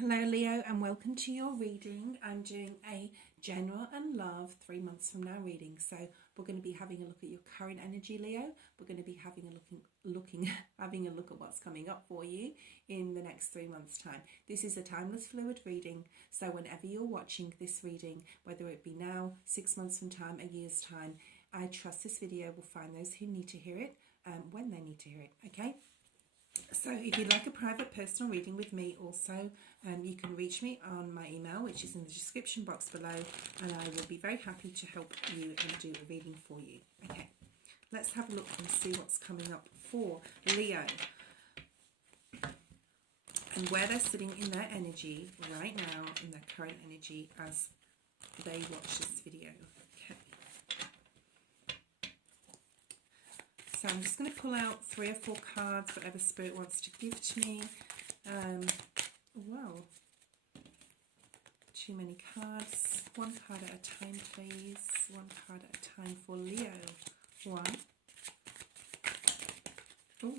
Hello Leo, and welcome to your reading. I'm doing a general and love 3 months from now reading. So we're going to be having a look at your current energy, Leo. We're going to be having having a look at what's coming up for you in the next 3 months' time. This is a timeless fluid reading. So whenever you're watching this reading, whether it be now, 6 months from time, a year's time, I trust this video will find those who need to hear it when they need to hear it. Okay. So if you'd like a private personal reading with me also, you can reach me on my email, which is in the description box below, and I will be very happy to help you and do a reading for you. Okay, let's have a look and see what's coming up for Leo and where they're sitting in their energy right now, in their current energy as they watch this video. Okay. So I'm just going to pull out 3 or 4 cards, whatever Spirit wants to give to me. Wow, too many cards. 1 card at a time, please. 1 card at a time for Leo. 1. Oh,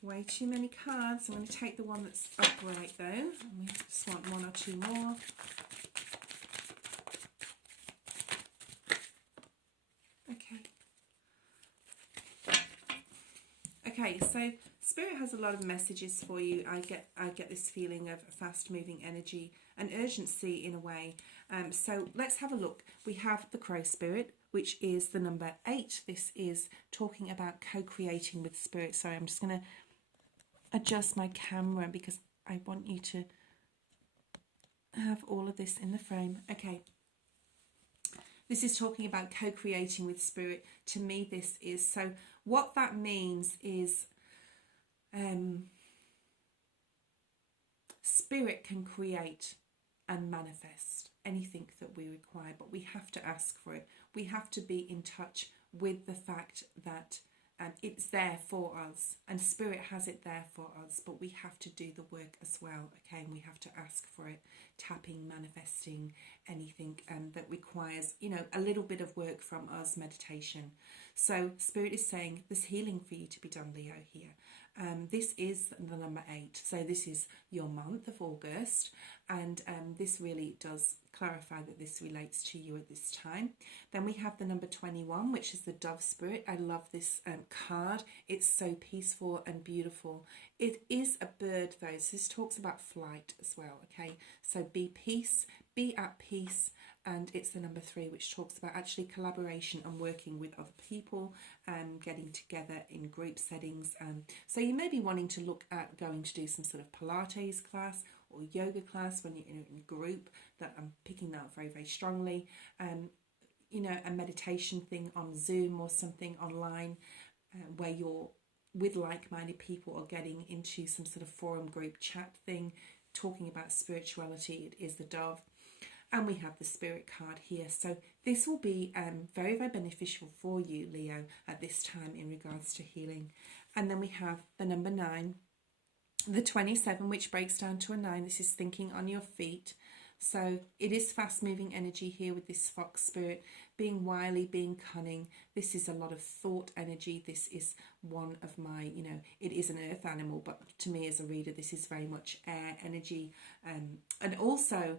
way too many cards. I'm going to take the one that's upright though. And we just want 1 or 2 more. Okay, so Spirit has a lot of messages for you. I get this feeling of fast-moving energy and urgency in a way. So let's have a look. We have the Crow Spirit, which is the number 8. This is talking about co-creating with Spirit. Sorry, I'm just going to adjust my camera because I want you to have all of this in the frame. Okay. This is talking about co-creating with Spirit. To me, this is, so what that means is Spirit can create and manifest anything that we require, but we have to ask for it. We have to be in touch with the fact that it's there for us, and Spirit has it there for us, but we have to do the work as well, okay? And we have to ask for it, tapping, manifesting, anything that requires, you know, a little bit of work from us, meditation. So Spirit is saying there's healing for you to be done, Leo, here. This is the number 8, so this is your month of August, and this really does clarify that this relates to you at this time. Then we have the number 21, which is the Dove Spirit. I love this card. It's so peaceful and beautiful. It is a bird though, so this talks about flight as well, okay? So be at peace, and it's the number 3, which talks about actually collaboration and working with other people and getting together in group settings. So you may be wanting to look at going to do some sort of Pilates class or yoga class when you're in a group. That I'm picking that up very, very strongly. You know, a meditation thing on Zoom or something online where you're with like-minded people or getting into some sort of forum group chat thing talking about spirituality. It is the Dove. And we have the Spirit card here. So this will be very, very beneficial for you, Leo, at this time in regards to healing. And then we have the number 9, the 27, which breaks down to a 9. This is thinking on your feet. So it is fast-moving energy here with this Fox Spirit, being wily, being cunning. This is a lot of thought energy. This is one of my, you know, it is an earth animal, but to me as a reader, this is very much air energy. And also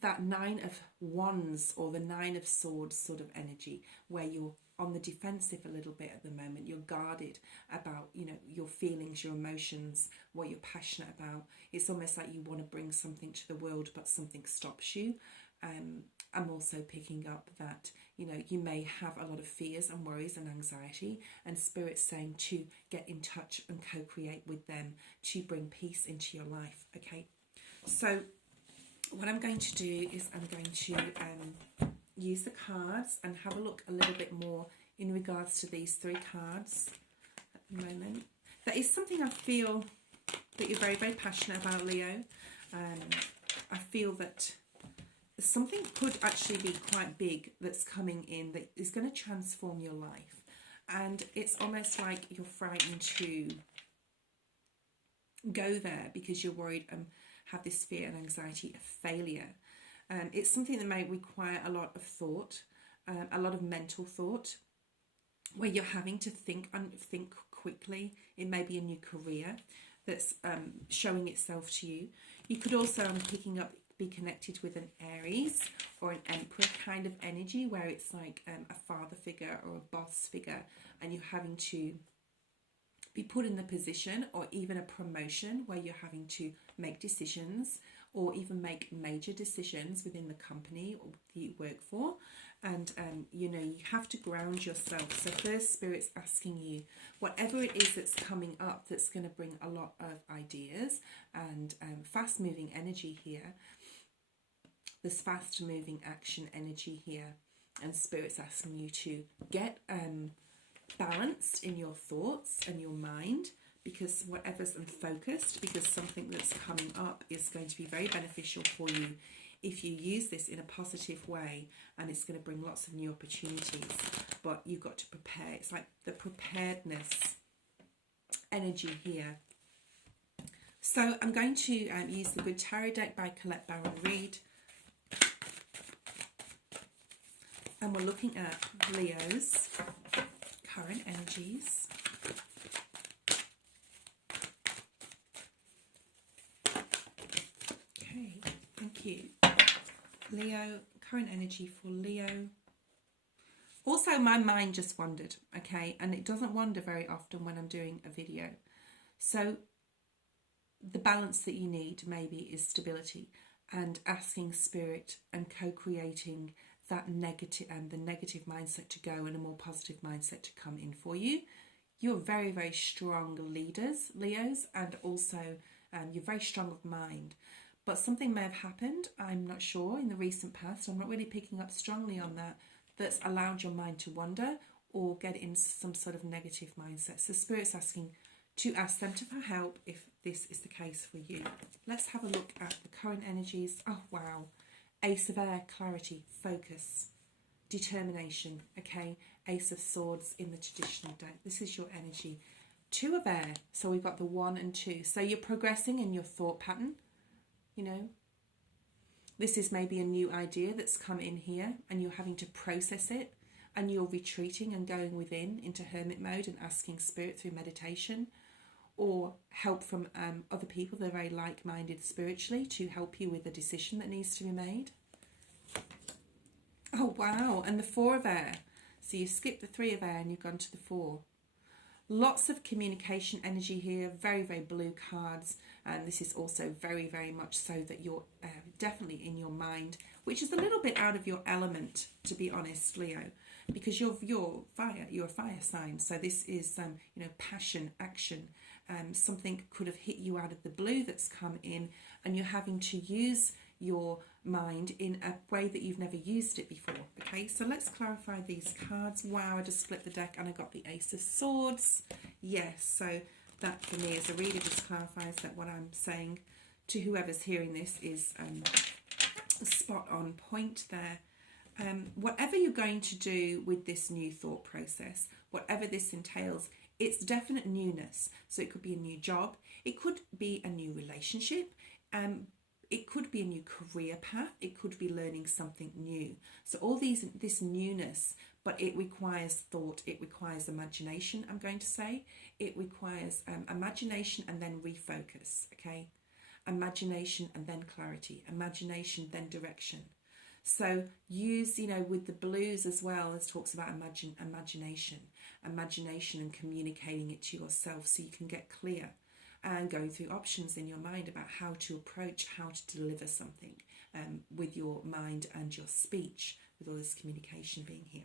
that 9 of Wands or the 9 of Swords sort of energy, where you're on the defensive a little bit at the moment. You're guarded about, you know, your feelings, your emotions, what you're passionate about. It's almost like you want to bring something to the world, but something stops you. I'm also picking up that, you know, you may have a lot of fears and worries and anxiety, and Spirit's saying to get in touch and co-create with them to bring peace into your life, okay? So what I'm going to do is I'm going to use the cards and have a look a little bit more in regards to these 3 cards at the moment. That is something I feel that you're very, very passionate about, Leo. I feel that something could actually be quite big that's coming in that is going to transform your life. And it's almost like you're frightened to go there because you're worried and have this fear and anxiety of failure. It's something that may require a lot of thought, a lot of mental thought, where you're having to think quickly. It may be a new career. that's showing itself to you. You could also, I'm picking up, be connected with an Aries or an Emperor kind of energy, where it's like a father figure or a boss figure, and you're having to be put in the position, or even a promotion where you're having to make decisions or even make major decisions within the company that you work for. And you know, you have to ground yourself. So first, Spirit's asking you, whatever it is that's coming up that's going to bring a lot of ideas and fast moving energy here, this fast moving action energy here, and Spirit's asking you to get balanced in your thoughts and your mind, because whatever's unfocused, because something that's coming up is going to be very beneficial for you if you use this in a positive way, and it's going to bring lots of new opportunities. But you've got to prepare. It's like the preparedness energy here. So I'm going to use the Good Tarot deck by Colette Baron Reid, and we're looking at Leo's current energies. Okay, thank you. Leo, current energy for Leo. Also, my mind just wandered, okay, and it doesn't wander very often when I'm doing a video. So the balance that you need maybe is stability, and asking Spirit and co-creating that negative and the negative mindset to go and a more positive mindset to come in for you. You're very, very strong leaders, Leos, and also you're very strong of mind. But something may have happened, I'm not sure, in the recent past. I'm not really picking up strongly on that, that's allowed your mind to wander or get into some sort of negative mindset. So Spirit's asking to ask them for help if this is the case for you. Let's have a look at the current energies. Oh, wow. Ace of Air, clarity, focus, determination. Okay, Ace of Swords in the traditional deck. This is your energy. Two of Air. So we've got the 1 and 2. So you're progressing in your thought pattern. You know, this is maybe a new idea that's come in here, and you're having to process it, and you're retreating and going within into hermit mode and asking Spirit through meditation or help from other people that are very like-minded spiritually to help you with a decision that needs to be made. Oh, wow. And the 4 of Air. So you skipped the 3 of Air and you've gone to the 4. Lots of communication energy here, very, very blue cards. And this is also very, very much so that you're definitely in your mind, which is a little bit out of your element, to be honest, Leo, because you're fire, you're a fire sign. So this is, you know, passion, action. Something could have hit you out of the blue that's come in, and you're having to use your mind in a way that you've never used it before. Okay, so let's clarify these cards. Wow, I just split the deck and I got the Ace of Swords. Yes, so that for me as a reader just clarifies that what I'm saying to whoever's hearing this is spot on point there. Whatever you're going to do with this new thought process, whatever this entails, it's definite newness. So it could be a new job, it could be a new relationship, it could be a new career path, it could be learning something new. So all this newness, but it requires thought, it requires imagination, I'm going to say. It requires imagination and then refocus, okay? Imagination and then clarity, imagination then direction. So use, you know, with the blues as well, as talks about imagination and communicating it to yourself so you can get clear and going through options in your mind about how to approach, how to deliver something with your mind and your speech, with all this communication being here.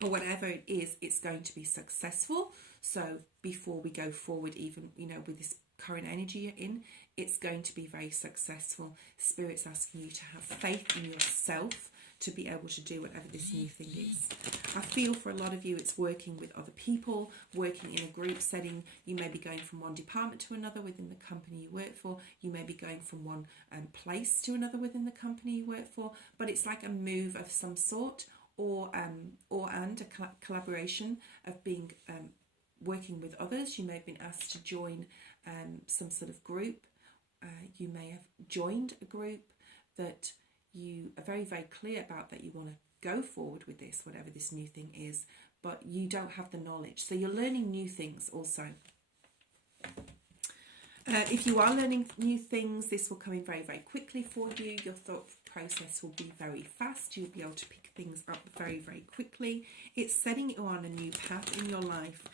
But whatever it is, it's going to be successful. So before we go forward, even, you know, with this current energy you're in, it's going to be very successful. Spirit's asking you to have faith in yourself to be able to do whatever this new thing is. I feel for a lot of you it's working with other people, working in a group setting. You may be going from one department to another within the company you work for. You may be going from one place to another within the company you work for. But it's like a move of some sort, or a collaboration of being working with others. You may have been asked to join some sort of group. You may have joined a group that you are very, very clear about that you want to go forward with this, whatever this new thing is, but you don't have the knowledge. So you're learning new things also. If you are learning new things, this will come in very, very quickly for you. Your thought process will be very fast. You'll be able to pick things up very, very quickly. It's setting you on a new path in your life.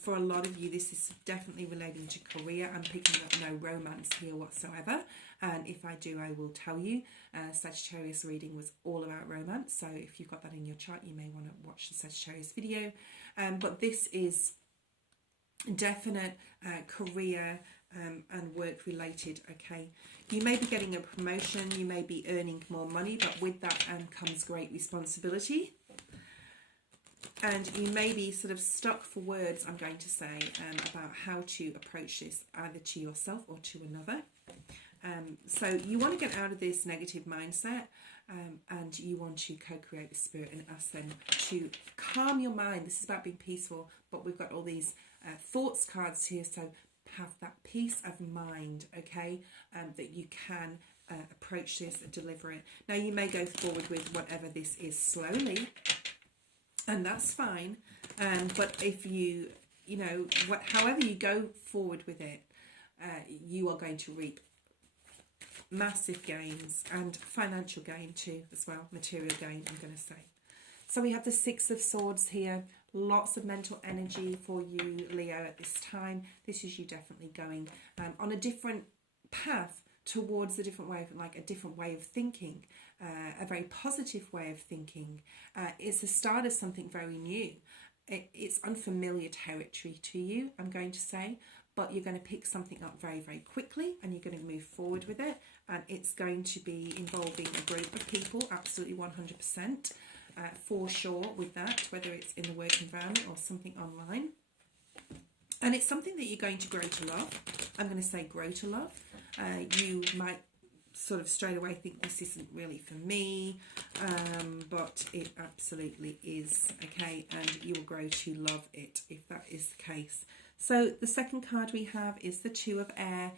For a lot of you, this is definitely relating to career. I'm picking up no romance here whatsoever. And if I do, I will tell you. Sagittarius reading was all about romance. So if you've got that in your chart, you may want to watch the Sagittarius video. But this is definite career and work related. Okay, you may be getting a promotion, you may be earning more money, but with that comes great responsibility, and you may be sort of stuck for words, I'm going to say, about how to approach this, either to yourself or to another. So you want to get out of this negative mindset, and you want to co-create with spirit and ask them to calm your mind. This is about being peaceful, but we've got all these thoughts cards here, so have that peace of mind, okay, that you can approach this and deliver it. Now, you may go forward with whatever this is slowly, and that's fine, but if you know, however you go forward with it, you are going to reap massive gains and financial gain too as well, material gain, I'm going to say. So we have the Six of Swords here. Lots of mental energy for you, Leo, at this time. This is you definitely going on a different path towards a different way of, like a different way of thinking, a very positive way of thinking. It's the start of something very new. It's unfamiliar territory to you, I'm going to say, but you're going to pick something up very, very quickly, and you're going to move forward with it, and it's going to be involving a group of people, absolutely 100%. For sure with that, whether it's in the work environment or something online. And it's something that you're going to grow to love. I'm going to say grow to love. You might sort of straight away think this isn't really for me, but it absolutely is, okay, and you will grow to love it if that is the case. So the second card we have is the Two of Air.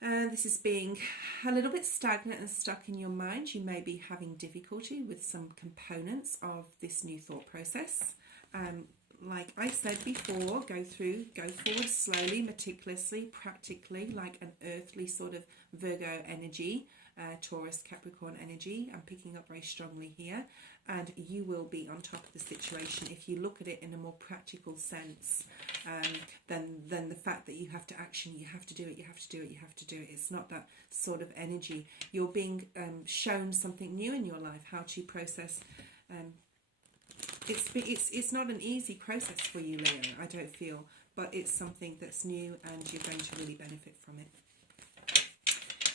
This is being a little bit stagnant and stuck in your mind. You may be having difficulty with some components of this new thought process. Like I said before, go forward slowly, meticulously, practically, like an earthly sort of Virgo energy, Taurus, Capricorn energy. I'm picking up very strongly here, and you will be on top of the situation if you look at it in a more practical sense than the fact that you have to action, you have to do it, you have to do it, you have to do it. It's not that sort of energy. You're being shown something new in your life, how to process. It's not an easy process for you, Leo, I don't feel, but it's something that's new and you're going to really benefit from it.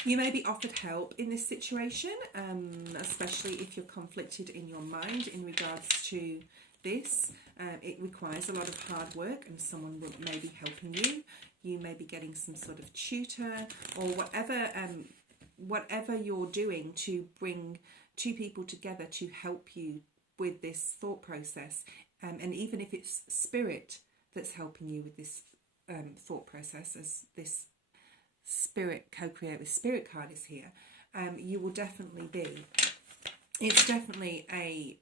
You may be offered help in this situation, especially if you're conflicted in your mind in regards to this. It requires a lot of hard work, and someone may be helping you. You may be getting some sort of tutor or whatever you're doing to bring two people together to help you with this thought process. And even if it's spirit that's helping you with this thought process, as this spirit co-create with spirit card is here, you will definitely be, it's definitely a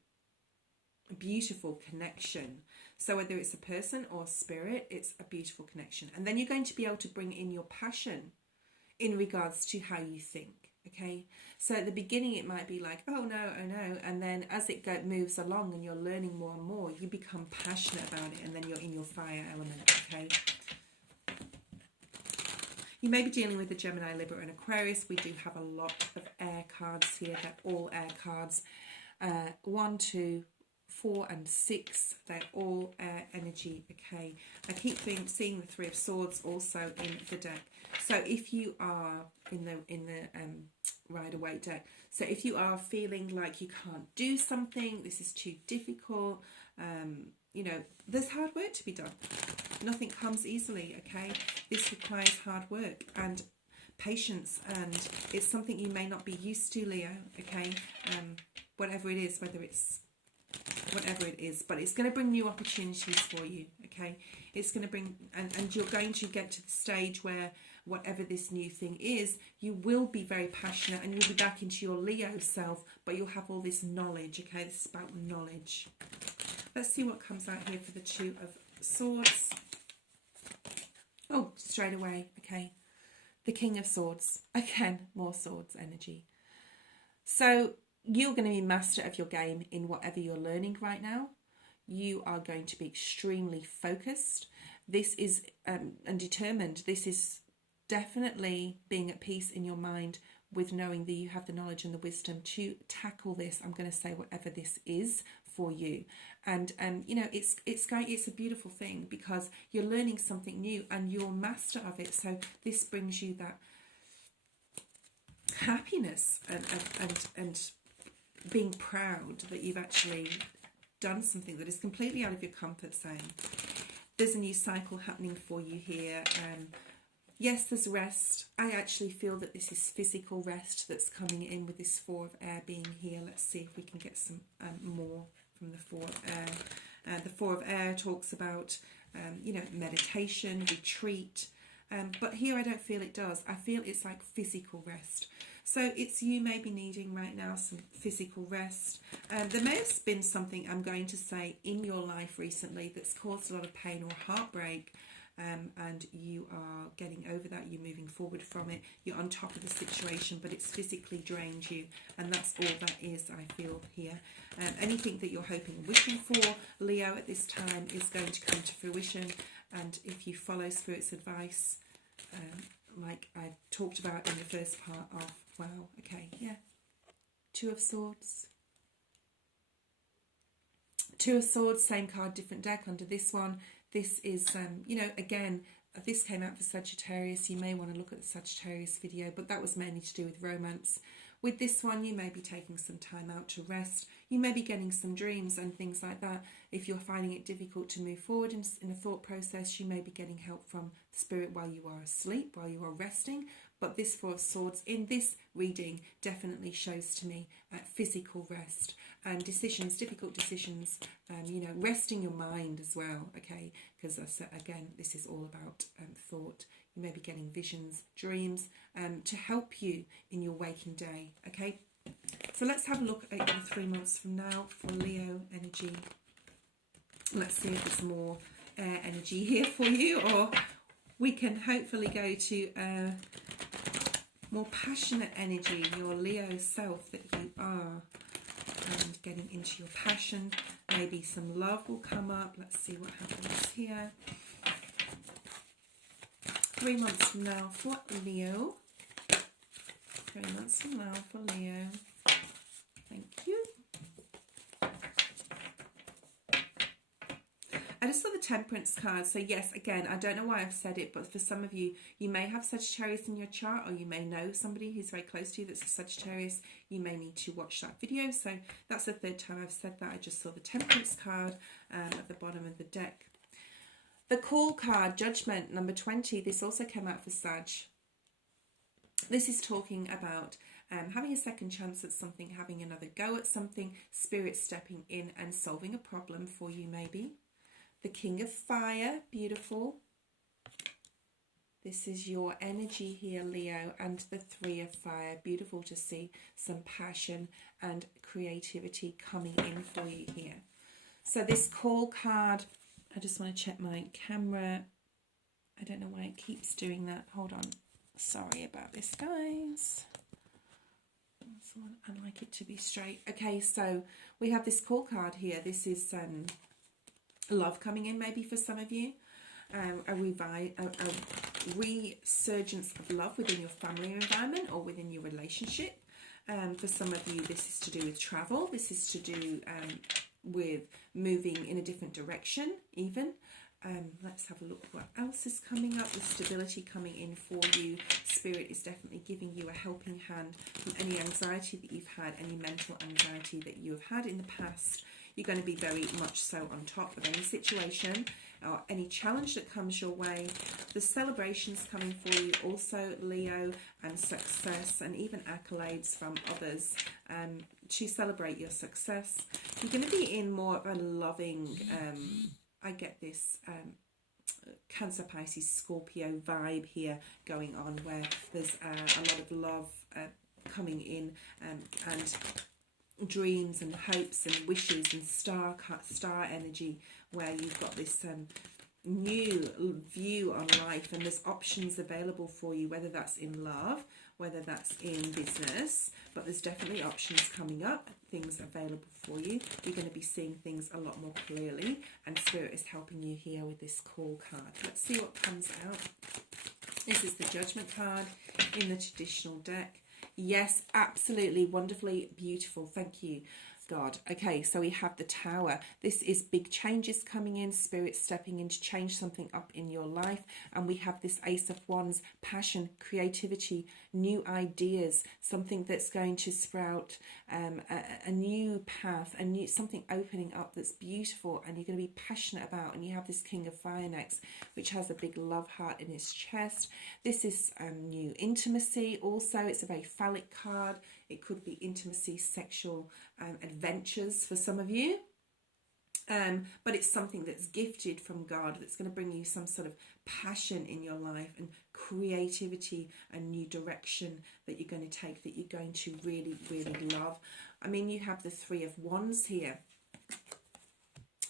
beautiful connection. So whether it's a person or spirit, it's a beautiful connection. And then you're going to be able to bring in your passion in regards to how you think. Okay, so at the beginning it might be like, oh no, and then as it moves along and you're learning more and more, you become passionate about it, and then you're in your fire element. Okay, you may be dealing with a Gemini, Libra and Aquarius. We do have a lot of air cards here. They're all air cards. 1, 2, 4 and 6, they're all air energy. Okay, I keep seeing the Three of Swords also in the deck. So if you are in the Rider-Waite deck, so if you are feeling like you can't do something, this is too difficult, you know, there's hard work to be done. Nothing comes easily, okay? This requires hard work and patience, and it's something you may not be used to, Leo, okay? Whatever it is, whatever it is, but it's going to bring new opportunities for you, okay? It's going to bring, and you're going to get to the stage where whatever this new thing is, you will be very passionate and you'll be back into your Leo self, but you'll have all this knowledge, okay? This is about knowledge. Let's see what comes out here for the Two of Swords. Oh, straight away. Okay. The King of Swords. Again, more swords energy. So you're going to be master of your game in whatever you're learning right now. You are going to be extremely focused. This is and determined. This is definitely being at peace in your mind with knowing that you have the knowledge and the wisdom to tackle this. I'm going to say whatever this is for you, and you know, it's a beautiful thing because you're learning something new and you're master of it. So this brings you that happiness and being proud that you've actually done something that is completely out of your comfort zone. There's a new cycle happening for you here. Yes, there's rest. I actually feel that this is physical rest that's coming in with this Four of Air being here. Let's see if we can get some more from the Four of Air. The Four of Air talks about, you know, meditation, retreat. But here I don't feel it does. I feel it's like physical rest. So it's you may be needing right now some physical rest. There may have been something, I'm going to say, in your life recently that's caused a lot of pain or heartbreak. And you are getting over that, you're moving forward from it, you're on top of the situation, but it's physically drained you, and that's all that is, I feel here. Anything that you're hoping and wishing for, Leo, at this time is going to come to fruition, and if you follow Spirit's advice, like I talked about in the first part of, wow, okay, yeah, Two of Swords. Two of Swords, same card, different deck under this one. This is, you know, again, this came out for Sagittarius. You may want to look at the Sagittarius video, but that was mainly to do with romance. With this one, you may be taking some time out to rest. You may be getting some dreams and things like that. If you're finding it difficult to move forward in a thought process, you may be getting help from Spirit while you are asleep, while you are resting. But this Four of Swords in this reading definitely shows to me physical rest and decisions, difficult decisions, you know, resting your mind as well, okay? Because again, this is all about thought. You may be getting visions, dreams to help you in your waking day, okay? So let's have a look at your 3 months from now for Leo energy. Let's see if there's more air energy here for you, or we can hopefully go to more passionate energy, your Leo self that you are, and getting into your passion. Maybe some love will come up. Let's see what happens here. 3 months from now for Leo. 3 months from now for Leo. Thank you. I just saw the Temperance card. So yes, again, I don't know why I've said it, but for some of you, you may have Sagittarius in your chart, or you may know somebody who's very close to you that's a Sagittarius. You may need to watch that video. So that's the third time I've said that. I just saw the Temperance card at the bottom of the deck. The Call card, Judgment, number 20. This also came out for Sag. This is talking about having a second chance at something, having another go at something, Spirit stepping in and solving a problem for you maybe. The King of Fire, beautiful. This is your energy here, Leo, and the Three of Fire. Beautiful to see some passion and creativity coming in for you here. So this Call card, I just want to check my camera. I don't know why it keeps doing that. Hold on. Sorry about this, guys. I'd like it to be straight. Okay, so we have this Call card here. This is love coming in maybe for some of you. A resurgence of love within your family environment or within your relationship. For some of you, this is to do with travel. This is to do with moving in a different direction even. Let's have a look what else is coming up. The stability coming in for you. Spirit is definitely giving you a helping hand from any anxiety that you've had, any mental anxiety that you have had in the past. You're going to be very much so on top of any situation or any challenge that comes your way. The celebrations coming for you also, Leo, and success and even accolades from others to celebrate your success. You're going to be in more of a loving, I get this Cancer, Pisces, Scorpio vibe here going on, where there's a lot of love coming in and dreams and hopes and wishes and star energy, where you've got this new view on life, and there's options available for you, whether that's in love, whether that's in business, but there's definitely options coming up, things available for you. You're going to be seeing things a lot more clearly, and Spirit is helping you here with this call card. Let's see what comes out. This is the Judgment card in the traditional deck. Yes, absolutely, wonderfully beautiful. Thank you, God. Okay, so we have the Tower. This is big changes coming in, Spirit stepping in to change something up in your life. And we have this Ace of Wands, passion, creativity, new ideas, something that's going to sprout a new path, something opening up that's beautiful and you're going to be passionate about. And you have this King of Fire next, which has a big love heart in his chest. This is new intimacy also. It's a very phallic card. It could be intimacy, sexual adventures for some of you. But it's something that's gifted from God, that's going to bring you some sort of passion in your life and creativity and new direction that you're going to take, that you're going to really, really love. I mean, you have the Three of Wands here.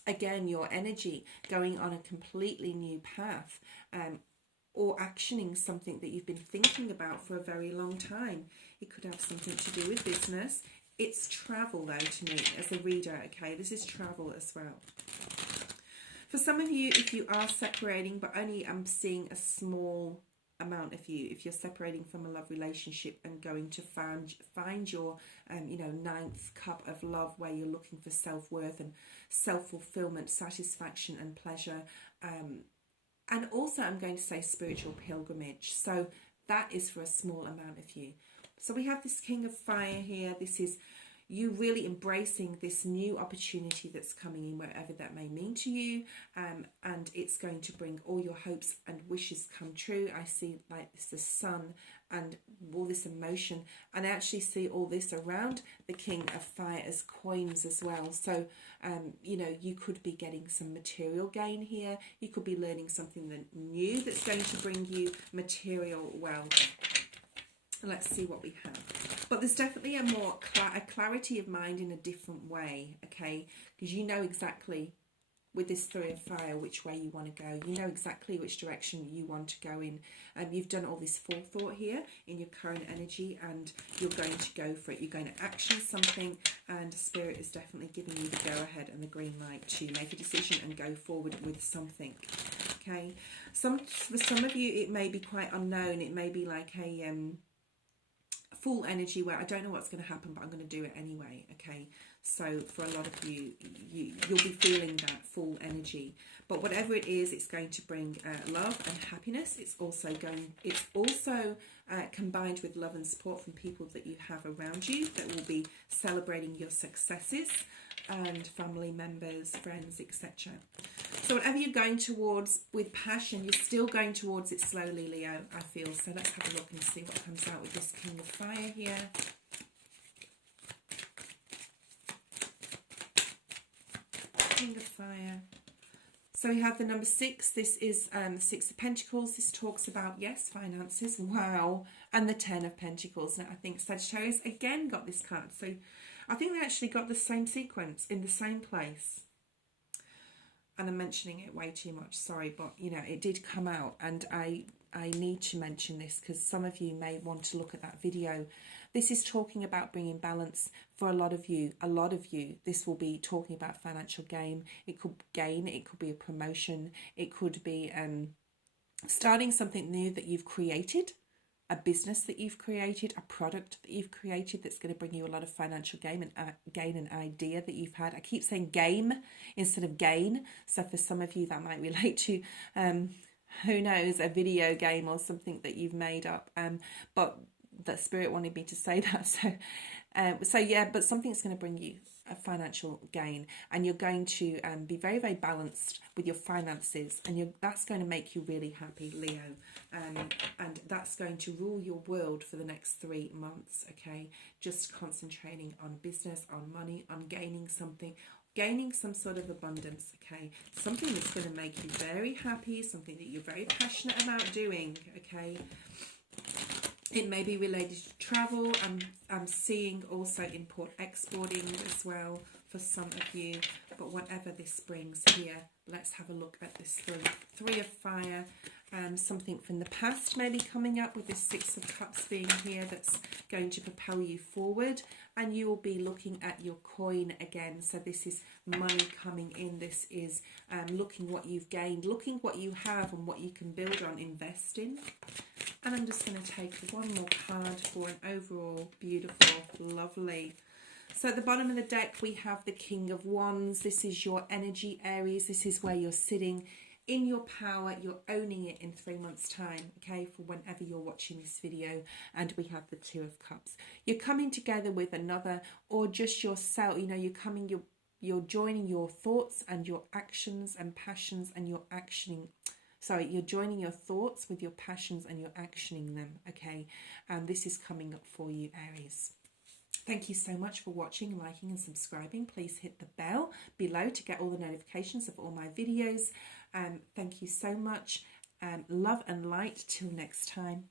Again, your energy going on a completely new path, or actioning something that you've been thinking about for a very long time. It could have something to do with business. It's travel though to me as a reader, okay? This is travel as well. For some of you, if you are separating, but only I'm seeing a small amount of you, if you're separating from a love relationship and going to find your ninth cup of love, where you're looking for self-worth and self-fulfillment, satisfaction and pleasure, and also I'm going to say spiritual pilgrimage. So that is for a small amount of you. So we have this King of Fire here. This is you really embracing this new opportunity that's coming in, wherever that may mean to you, and it's going to bring all your hopes and wishes come true. I see like this, the sun and all this emotion, and I actually see all this around the King of Fire as coins as well. So you could be getting some material gain here. You could be learning something new that's going to bring you material wealth. Let's see what we have. But there's definitely a clarity of mind in a different way, okay? Because you know exactly, with this Three of Fire, which way you want to go. You know exactly which direction you want to go in. You've done all this forethought here in your current energy, and you're going to go for it. You're going to action something, and Spirit is definitely giving you the go-ahead and the green light to make a decision and go forward with something, okay? For some of you, it may be quite unknown. It may be like a full energy where I don't know what's going to happen, but I'm going to do it anyway, okay? So for a lot of you, you'll be feeling that full energy. But whatever it is, it's going to bring love and happiness. It's also combined with love and support from people that you have around you that will be celebrating your successes, and family members, friends, etc. So whatever you're going towards with passion, you're still going towards it slowly, Leo, I feel. So let's have a look and see what comes out with this King of Fire here. King of Fire. So we have the number 6. This is the 6 of Pentacles. This talks about, yes, finances. Wow. And the 10 of Pentacles. Now, I think Sagittarius again got this card. So I think they actually got the same sequence in the same place. And I'm mentioning it way too much, sorry, but it did come out, and I need to mention this because some of you may want to look at that video. This is talking about bringing balance for a lot of you. This will be talking about financial gain. It could be a promotion. It could be starting something new that you've created, a business that you've created, a product that you've created that's going to bring you a lot of financial gain, an idea that you've had. I keep saying game instead of gain. So for some of you that might relate to, who knows, a video game or something that you've made up. But the Spirit wanted me to say that. So yeah, but something's going to bring you a financial gain, and you're going to be very, very balanced with your finances, and that's going to make you really happy, Leo, and that's going to rule your world for the next 3 months, okay? Just concentrating on business, on money, on gaining some sort of abundance, okay? Something that's going to make you very happy, something that you're very passionate about doing, okay? It may be related to travel. I'm seeing also import exporting as well for some of you. But whatever this brings here, let's have a look at this Three of Fire. Something from the past maybe coming up with this Six of Cups being here that's going to propel you forward, and you will be looking at your coin again. So this is money coming in. This is looking what you've gained, looking what you have and what you can build on, investing. And I'm just going to take one more card for an overall beautiful, lovely. So at the bottom of the deck we have the King of Wands. This is your energy, Aries. This is where you're sitting in your power. You're owning it in 3 months' time, okay, for whenever you're watching this video. And we have the Two of Cups. You're coming together with another, or just yourself. You know, you're joining your thoughts and your actions and passions, and you're actioning. Sorry, you're joining your thoughts with your passions and you're actioning them, okay? And this is coming up for you, Aries. Thank you so much for watching, liking and subscribing. Please hit the bell below to get all the notifications of all my videos. Thank you so much. Love and light till next time.